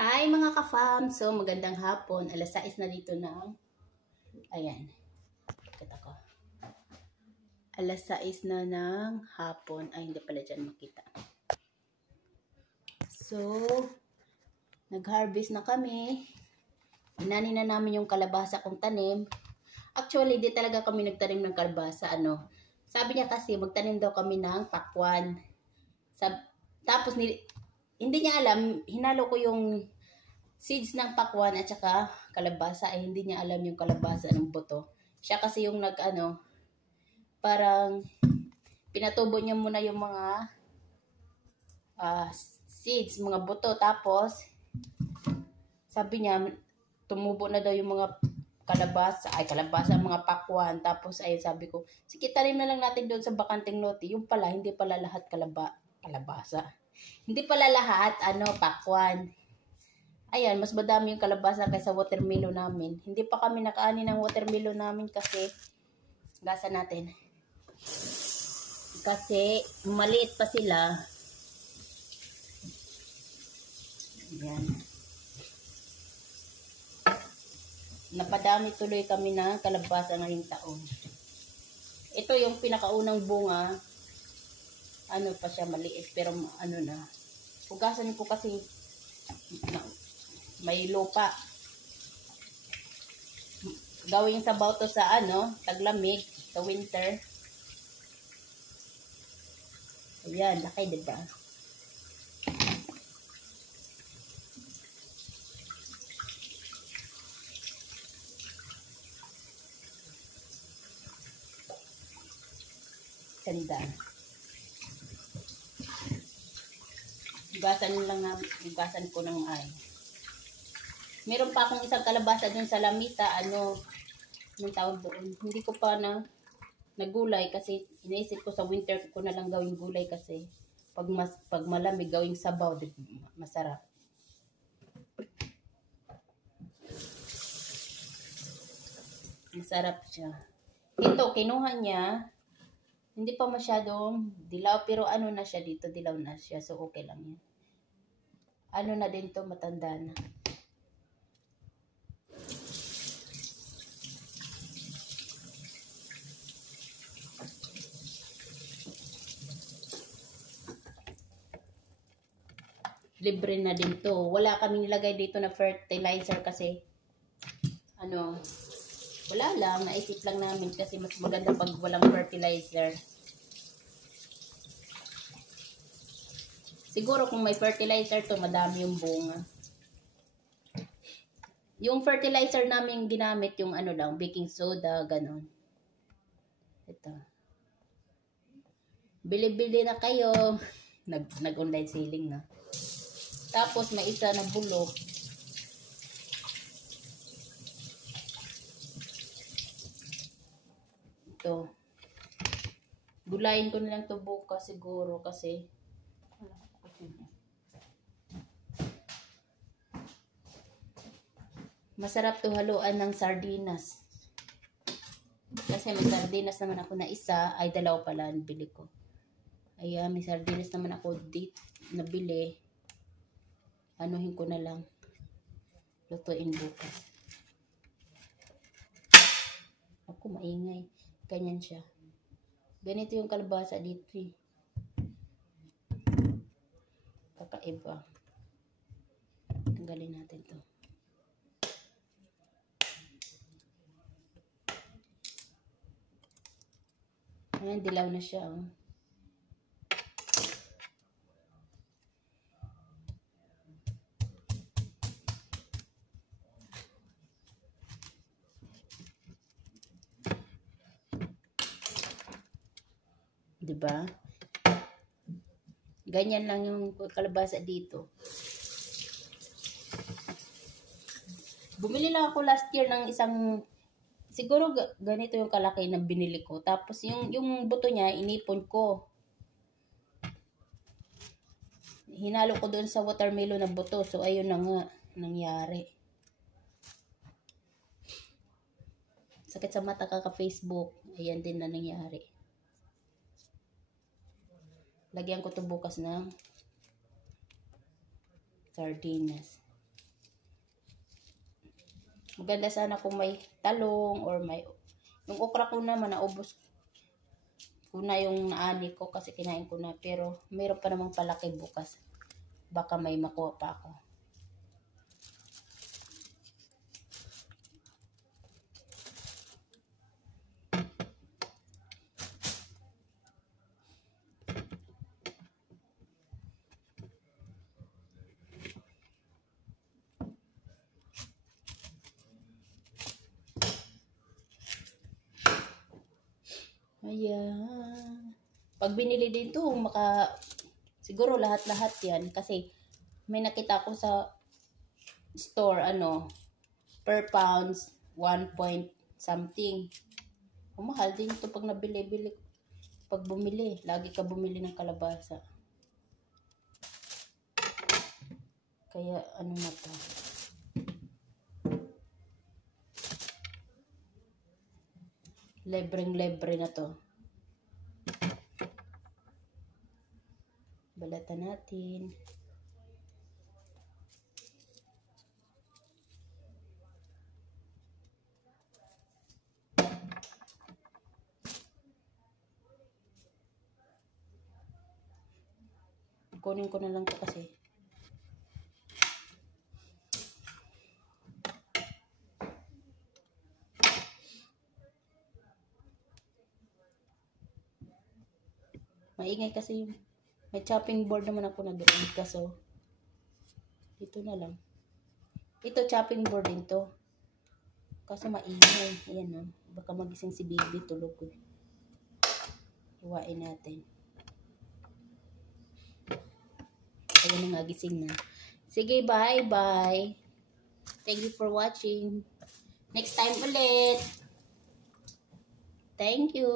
Hi mga ka-fam! So magandang hapon. Alas 6 na dito ng ayan. Kita ko. Alas 6 na ng hapon. Ay hindi pala dyan makita. So nag-harvest na kami. Inani na namin yung kalabasa kong tanim. Actually di talaga kami nagtanim ng kalabasa. Sabi niya kasi magtanim daw kami ng pakwan. Tapos hindi niya alam, hinalo ko yung seeds ng pakwan at saka kalabasa, ay hindi niya alam yung kalabasa ng buto. Siya kasi yung parang pinatubo niya muna yung mga seeds, mga buto. Tapos sabi niya tumubo na daw yung mga kalabasa, mga pakwan. Tapos ayun, sabi ko, sige tanim na lang natin doon sa bakanting lote. Yung pala, hindi pala lahat kalabasa. Hindi pala lahat, pakwan. Ayan, mas madami yung kalabasa kaysa watermelon namin. Hindi pa kami nakaani ng watermelon namin kasi, gasa natin. Kasi, maliit pa sila. Ayan. Napadami tuloy kami ng kalabasa ngayong taon. Ito yung pinakaunang bunga. Pa siya, maliit, pero na. Hugasan ko kasi may lupa. Gawing sabaw to sa taglamig, sa winter. Ayan, laki diba? Ganda. Hugasan ko ng ay. Meron pa akong isang kalabasa dun sa lamita, anong tawag doon. Hindi ko pa nagulay kasi iniisip ko sa winter ko na lang gawing gulay kasi pag malamig gawing sabaw, masarap. Masarap siya. Ito, kinuha niya. Hindi pa masyadong dilaw, pero na siya dito, dilaw na siya. So, okay lang yan. Na din to, matanda na. Libre na din to. Wala kami nilagay dito na fertilizer kasi, wala lang, naisip lang namin kasi mas maganda pag walang fertilizer. Siguro kung may fertilizer to, madami yung bunga. Yung fertilizer namin ginamit, yung lang, baking soda, ganon. Ito. Bili-bili na kayo. Nag-online selling na. Tapos may isa na bulok. Ito. Gulayin ko na lang to bukas siguro kasi masarap to haluan ng sardinas. Kasi may sardinas naman ako na isa, ay dalaw pala nabili ko. Ayan, may sardinas naman ako dito nabili. Anuhin ko na lang. Lutuin bukas. Ako maingay. Ganyan siya. Ganito yung kalabasa dito eh. Kakaiba. Tanggalin natin to. Ayan, dilaw na siya. Oh. Diba? Ganyan lang yung kalabasa dito. Bumili lang ako last year ng isang, siguro ganito yung kalaki na binili ko. Tapos yung buto niya, inipon ko. Hinalo ko doon sa watermelon na buto. So, ayun na nga nangyari. Sakit sa mata ka-Facebook. Ayan din na nangyari. Lagyan ko to bukas ng sardinas. Maganda sana kung may talong or may... Yung okra ko naman, naubos ko na yung naani ko kasi kinain ko na. Pero mayroon pa namang palaki bukas. Baka may makuha pa ako. Ayan. Pag binili din to, siguro lahat-lahat yan. Kasi may nakita ko sa store, per pounds, 1 point something. Mahal din ito pag nabili-bili. Pag bumili, lagi ka bumili ng kalabasa. Kaya ano na to. Lebreng-lebre na to. Balatan natin. Kunin ko na lang to kasi. Maingay kasi may chopping board naman ako na doon. Kaso, ito na lang. Ito chopping board din to. Kaso maingay. Ayan na. Baka magising si baby tulog ko. Iwain natin. Ayan na nga, gising na. Sige, bye-bye. Thank you for watching. Next time ulit. Thank you.